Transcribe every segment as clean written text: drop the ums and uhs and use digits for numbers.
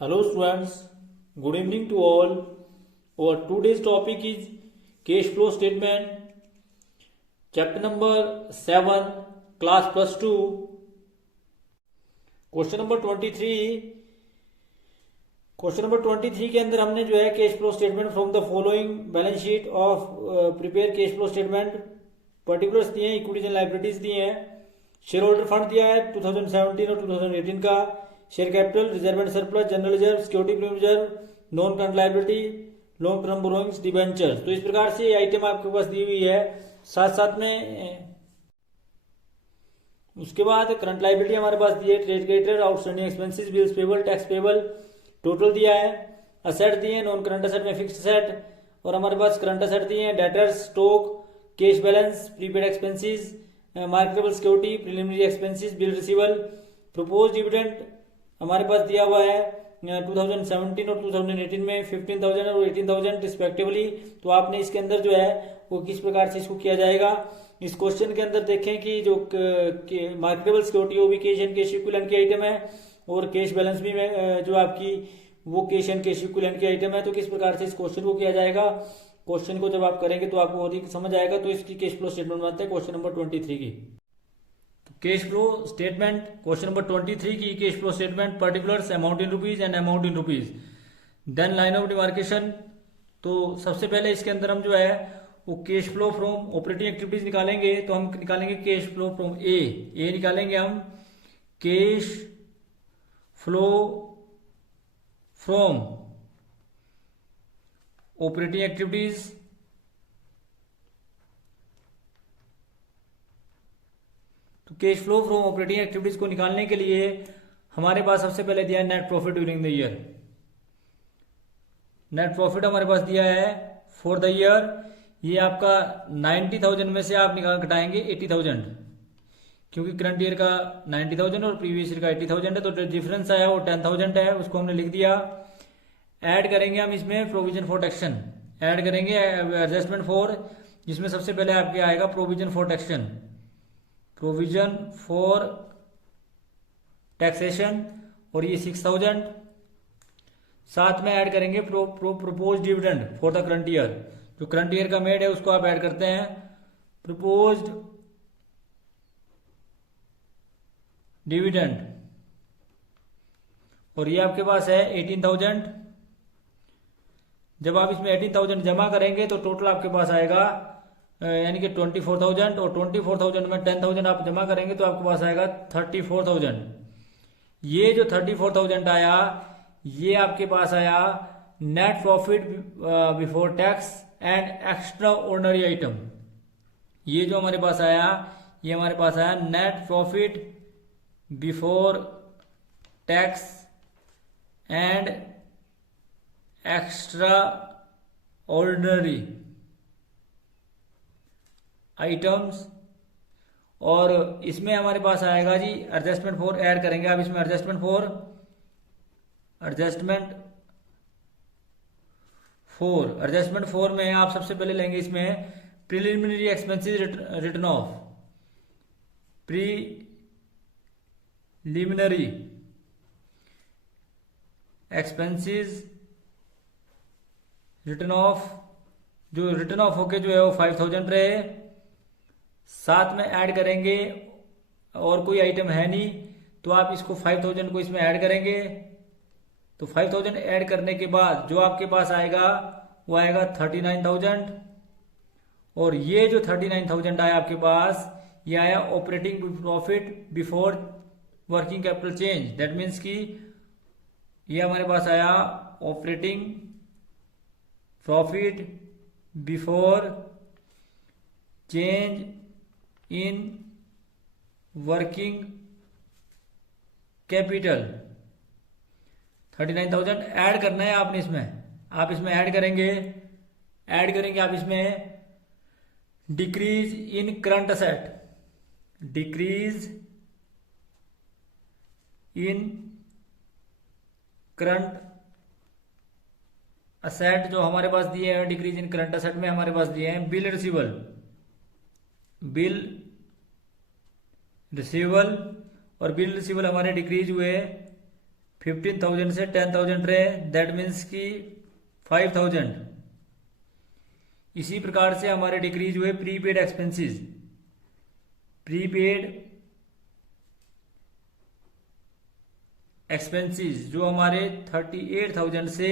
Hello students, good evening to all. Our today's topic is cash flow statement, chapter number 7, class plus 2. Question number 23 के अंदर हमने जो है cash flow statement from the following balance sheet of prepare cash flow statement particulars दिए हैं, equities and liabilities दिए हैं, share holder fund दिया है 2017 और 2018 का, share capital, reserve and surplus, general reserve, security premium reserve, non current liability, long term borrowings, debentures. तो इस प्रकार से ये आइटम आपके पास दी हुई है। साथ साथ में उसके बाद करंट लाइबिलिटी हमारे पास दी है, trade creditor, outstanding expenses, bills payable, tax payable, total दिया है, असेट दिए हैं, नॉन करंट असेट में फिक्स्ड असेट, और हमारे पास करंट असेट दिए हैं, debtors, stock, cash balance, prepaid expenses, marketable security, preliminary expenses, bill रिसीवल, propose dividend हमारे पास दिया हुआ है 2017 और 2018 में 15,000 और 18,000 रिस्पेक्टिवली। तो आपने इसके अंदर जो है वो किस प्रकार से इसको किया जाएगा, इस क्वेश्चन के अंदर देखें कि जो मार्केटेबल सिक्योरिटी वो भी कैश एंड कैश इक्विवेलेंट की आइटम है, और कैश बैलेंस भी में जो आपकी वो कैश एंड कैश इक्विवेलेंट की आइटम है। तो किस प्रकार से इस क्वेश्चन को किया जाएगा, क्वेश्चन को जब आप करेंगे तो आपको और समझ आएगा। तो इसकी कैश फ्लो स्टेटमेंट बनाते हैं क्वेश्चन नंबर 23 की। Cash flow statement question number 23 की cash flow statement particulars amount in rupees and amount in rupees, then line of demarcation. तो सबसे पहले इसके अंदर हम जो है वो cash flow from operating activities निकालेंगे। तो हम निकालेंगे कैश फ्लो फ्रॉम ए निकालेंगे हम, cash flow from operating activities, तो cash flow from operating activities को निकालने के लिए हमारे पास सबसे पहले दिया है net profit during the year. Net profit हमारे पास दिया है फॉर द ईयर, ये आपका 90,000 में से आप निकाल घटाएंगे 80,000, क्योंकि करंट ईयर का 90,000 और प्रीवियस ईयर का 80,000 है, तो डिफरेंस आया वो 10,000 है, उसको हमने लिख दिया। ऐड करेंगे हम इसमें प्रोविजन फॉर टैक्सेशन, ऐड करेंगे एडजस्टमेंट फॉर, जिसमें सबसे पहले आपके आएगा provision for taxation, provision for taxation, और ये 6,000। साथ में ऐड करेंगे propose dividend for the current year, जो करंट ईयर का मेड है उसको आप ऐड करते हैं, प्रपोज्ड डिविडेंड, और ये आपके पास है 18,000। जब आप इसमें 18,000 जमा करेंगे तो टोटल आपके पास आएगा यानी कि 24,000, और 24,000 में 10,000 आप जमा करेंगे तो आपके पास आएगा 34,000। ये जो 34,000 आया ये आपके पास आया net profit before tax and extra ordinary item. ये जो हमारे पास आया ये हमारे पास आया net profit before tax and extra ordinary items. और इसमें हमारे पास आएगा जी एडजस्टमेंट फॉर, ऐड करेंगे आप इसमें एडजस्टमेंट फोर में आप सबसे पहले लेंगे इसमें preliminary expenses return of, preliminary expenses return of, जो रिटर्न ऑफ होके जो है वो 5,000 रहे। साथ में ऐड करेंगे, और कोई आइटम है नहीं तो आप इसको 5,000 को इसमें ऐड करेंगे। तो 5,000 ऐड करने के बाद जो आपके पास आएगा वो आएगा 39,000, और ये जो 39,000 आया आपके पास ये आया operating profit before working capital change. That means कि ये हमारे पास आया operating profit before change in working capital. 39,000 add करना है आपने इसमें, आप इसमें ऐड करेंगे आप इसमें decrease in current asset, decrease in current asset जो हमारे पास दिए हैं, डिक्रीज इन करंट असेट में हमारे पास दिए हैं बिल रिसीवल, और बिल रिसीवल हमारे डिक्रीज हुए 15,000 से 10,000 रहे, दैट मीन्स कि 5,000। इसी प्रकार से हमारे डिक्रीज हुए प्रीपेड एक्सपेंसेस। प्रीपेड एक्सपेंसेस जो हमारे 38,000 से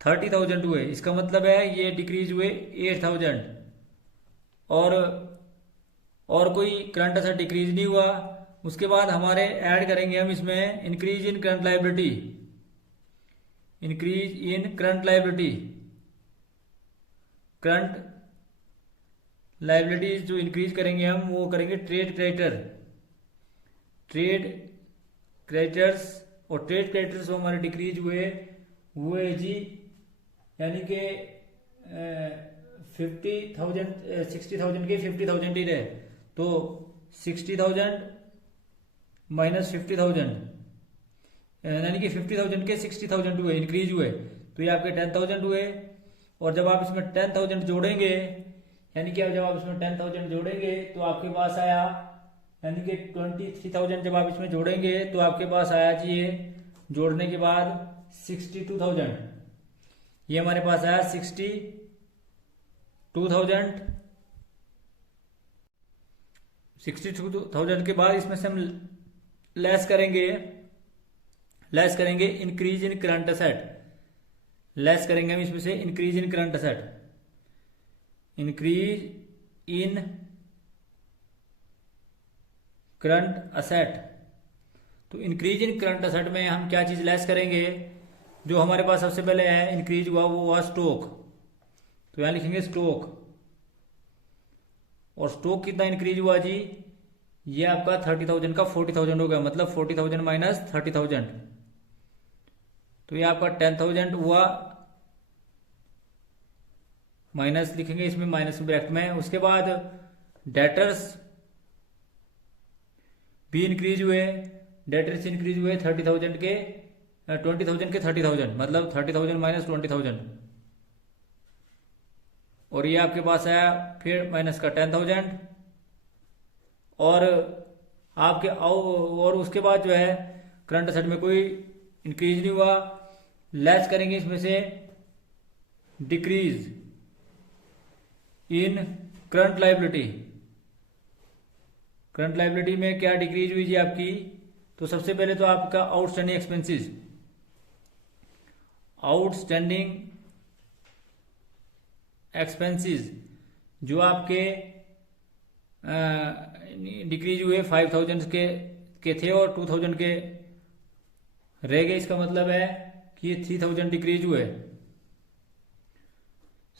30,000 हुए, इसका मतलब है ये डिक्रीज हुए 8,000। और कोई करंट असेट डिक्रीज नहीं हुआ। उसके बाद हमारे ऐड करेंगे हम इसमें increase in current liability. Increase in current liability, current liabilities जो इंक्रीज करेंगे हम वो करेंगे ट्रेड क्रेडिटर। ट्रेड क्रेडिटर्स, और ट्रेड क्रेडिटर्स जो हमारे डिक्रीज हुए जी, यानी कि 60,000 के 50,000 ही रहे, तो 60,000 माइनस 50,000 यानी कि 50,000 के 60,000 हुए, इंक्रीज हुए, तो ये आपके 10,000 हुए। और जब आप इसमें 10,000 जोड़ेंगे, यानी कि जब आप इसमें 10,000 जोड़ेंगे तो आपके पास आया, यानी कि 23,000 जब आप इसमें जोड़ेंगे तो आपके पास आया जी ये जोड़ने के बाद 62,000। ये हमारे पास आया 62,000। 62,000 के बाद इसमें से हम लेस करेंगे increase in current asset. Less करेंगे हम इसमें से increase in current asset. Increase in current asset, तो इंक्रीज इन करंट असेट में हम क्या चीज लेस करेंगे? जो हमारे पास सबसे पहले है इंक्रीज हुआ वो हुआ स्टॉक, तो यहां लिखेंगे स्टॉक। और स्टॉक कितना इंक्रीज हुआ जी? ये आपका 30,000 का 40,000 हो गया, मतलब 40,000 माइनस 30,000, तो ये आपका 10,000 हुआ। माइनस लिखेंगे इसमें, माइनस ब्रैकेट में। उसके बाद डेटर्स भी इंक्रीज हुए। डेटर्स इंक्रीज हुए 30,000 के 20,000 के 30,000, मतलब 30,000 माइनस 20,000। और ये आपके पास आया फिर माइनस का 10,000। और आपके और उसके बाद जो है करंट असेट में कोई इंक्रीज नहीं हुआ। लेस करेंगे इसमें से decrease in current liability. Current liability में क्या डिक्रीज हुई जी आपकी? तो सबसे पहले तो आपका आउटस्टैंडिंग एक्सपेंसेस। आउटस्टैंडिंग एक्सपेंसेस जो आपके डिक्रीज हुए 5,000 के थे और 2,000 के रह गए। इसका मतलब है कि ये 3,000 डिक्रीज हुए।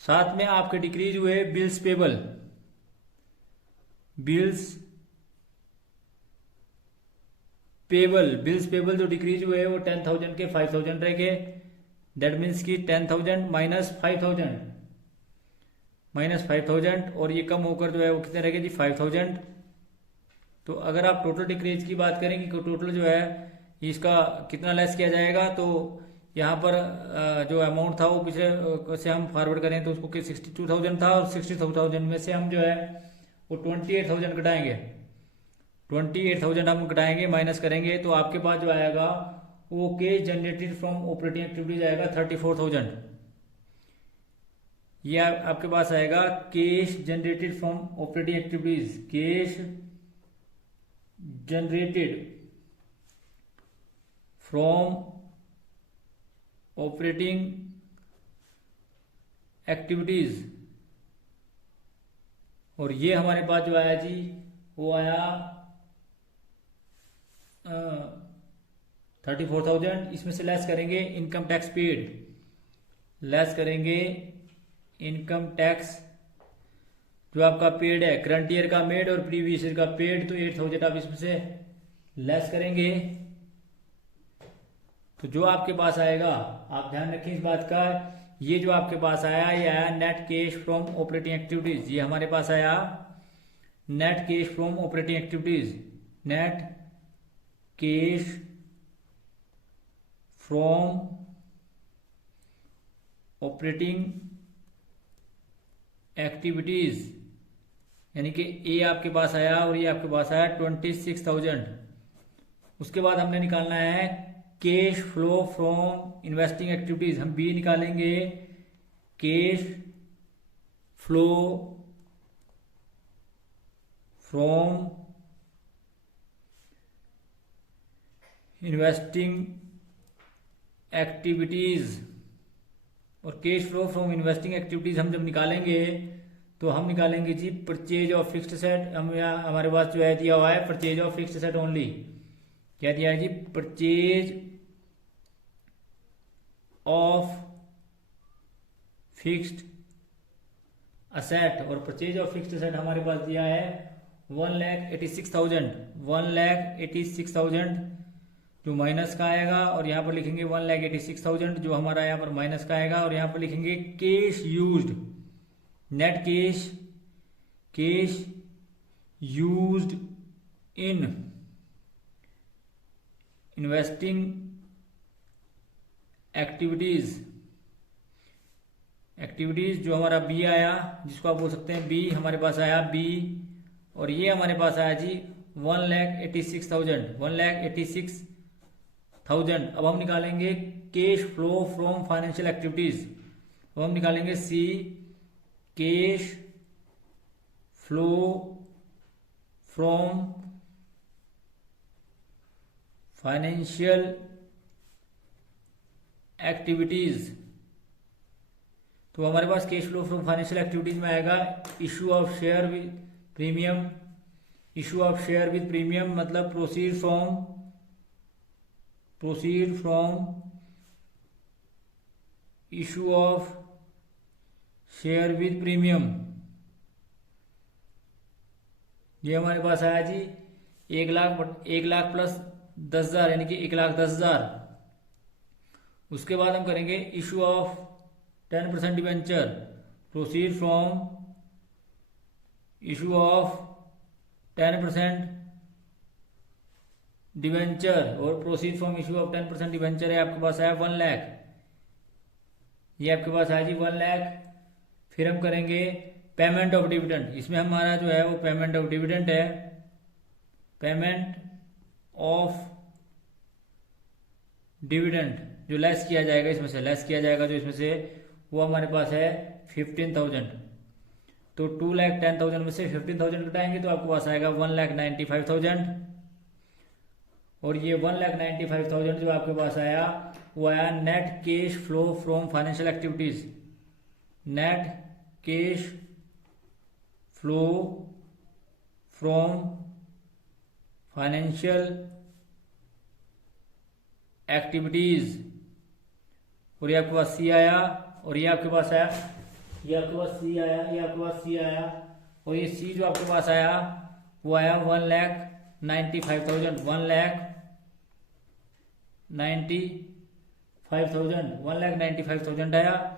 साथ में आपके डिक्रीज हुए बिल्स पेबल। बिल्स पेबल जो डिक्रीज हुए वो 10,000 के 5,000 रह गए। दैट मीन्स की 10,000 माइनस 5,000 और ये कम होकर जो है वो कितने रह गए जी? 5,000। तो अगर आप टोटल डिक्रीज की बात करेंगे तो टोटल जो है इसका कितना लेस किया जाएगा, तो यहाँ पर जो अमाउंट था वो पिछले से हम फॉरवर्ड करें तो उसको 62,000 था, और 62,000 में से हम जो है वो 28,000 घटाएंगे। 28,000 हम घटाएंगे, माइनस करेंगे, तो आपके पास जो आएगा वो cash generated from operating activities आएगा 34,000। ये आपके पास आएगा cash generated from operating activities. Cash generated from operating activities, और ये हमारे पास जो आया जी वो आया 34,000। इसमें से लेस करेंगे इनकम टैक्स पेड। लेस करेंगे इनकम टैक्स जो आपका पेड है, करंट ईयर का मेड और प्रीवियस ईयर का पेड, तो 8,000 आप इसमें से लेस करेंगे। तो जो आपके पास आएगा, आप ध्यान रखें इस बात का, ये जो आपके पास आया ये आया net cash from operating activities. ये हमारे पास आया net cash from operating activities. Net cash from operating activities, यानी कि ए आपके पास आया और ये आपके पास आया 26,000। उसके बाद हमने निकालना है cash flow from investing activities. हम बी निकालेंगे cash flow from investing activities. और cash flow from investing activities हम जब निकालेंगे तो हम निकालेंगे जी परचेज ऑफ फिक्स्ड सेट। हम यहाँ हमारे पास जो है दिया हुआ है purchase of fixed set only. क्या दिया है जी? Purchase of fixed asset. और परचेज ऑफ फिक्स्ड असेट हमारे पास दिया है 1,86,000। 1,86,000 जो माइनस का आएगा, और यहाँ पर लिखेंगे 1,86,000 जो हमारा यहाँ पर माइनस का आएगा, और यहाँ पर लिखेंगे cash used, net cash used in investing activities जो हमारा बी आया, जिसको आप बोल सकते हैं बी, हमारे पास आया बी। और ये हमारे पास आया जी 1,86,000। 1,86,000। अब हम निकालेंगे cash flow from financial activities. अब हम निकालेंगे C cash flow from financial activities. तो हमारे पास cash flow from financial activities में आएगा issue of share with premium. Issue of share with premium मतलब proceed from issue of share with premium. ये हमारे पास आया जी 1,00,000 प्लस 10,000 यानी कि 1,10,000। उसके बाद हम करेंगे issue of 10% debenture. Proceed from issue of 10% debenture. और proceed from issue of 10% debenture है आपके पास आया 1 लाख। ये आपके पास आया जी 1 लाख। फिर हम करेंगे पेमेंट ऑफ डिविडेंड। इसमें हमारा जो है वो पेमेंट ऑफ डिविडेंड है। पेमेंट ऑफ डिविडेंड जो लेस किया जाएगा, इसमें से लेस किया जाएगा जो इसमें से, वो हमारे पास है 15,000। तो 2,10,000 में से 15,000 घटाएंगे तो आपके पास आएगा 1,95,000। और ये 1,95,000 जो आपके पास आया वो आया net cash flow from financial activities. Net cash flow from financial activities. और ये आपके पास सी आया, और ये आपके पास आया, ये आपके पास सी आया, ये आपके पास सी आया। और ये सी जो आपके पास आया वो आया 1,95,000। 1,95,000 आया।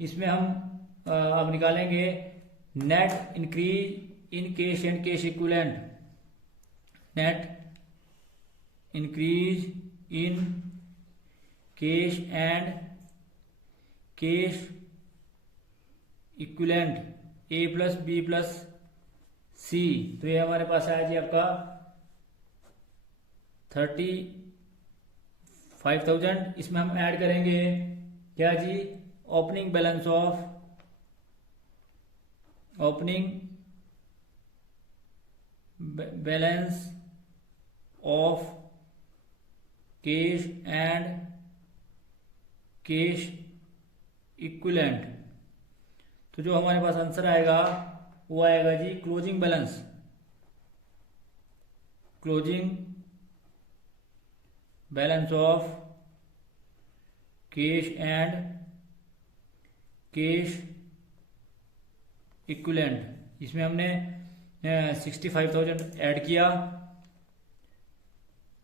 इसमें हम अब निकालेंगे net increase in cash and cash equivalent. Net increase in cash and cash equivalent A plus B plus C. तो ये हमारे पास आया जी आपका 35,000। इसमें हम ऐड करेंगे क्या जी? Opening balance of cash and cash equivalent. तो जो हमारे पास आंसर आएगा वो आएगा जी closing balance. Closing balance of cash and cash equivalent. इसमें हमने 65,000 ऐड किया,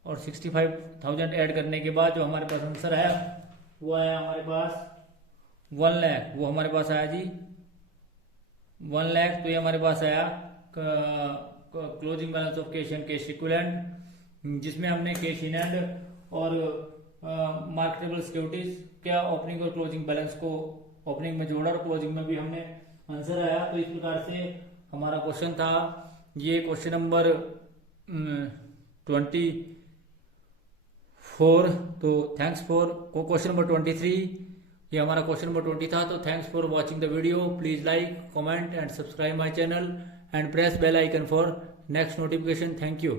और 65,000 ऐड करने के बाद जो हमारे पास आंसर आया वो आया हमारे पास 1 लाख। वो हमारे पास आया जी 1 लाख। तो ये हमारे पास आया closing balance of cash and cash equivalent, जिसमें हमने कैश इन हैंड और मार्केटेबल सिक्योरिटीज क्या ओपनिंग और क्लोजिंग बैलेंस को ओपनिंग में जोड़ा, और क्लोजिंग में भी हमने आंसर आया। तो इस प्रकार से हमारा क्वेश्चन था। ये क्वेश्चन नंबर 20 4। तो थैंक्स फॉर क्वेश्चन नंबर 23, ये हमारा क्वेश्चन नंबर 20 था। तो thanks for watching the video. Please like, comment and subscribe my channel and press bell icon for next notification. Thank you.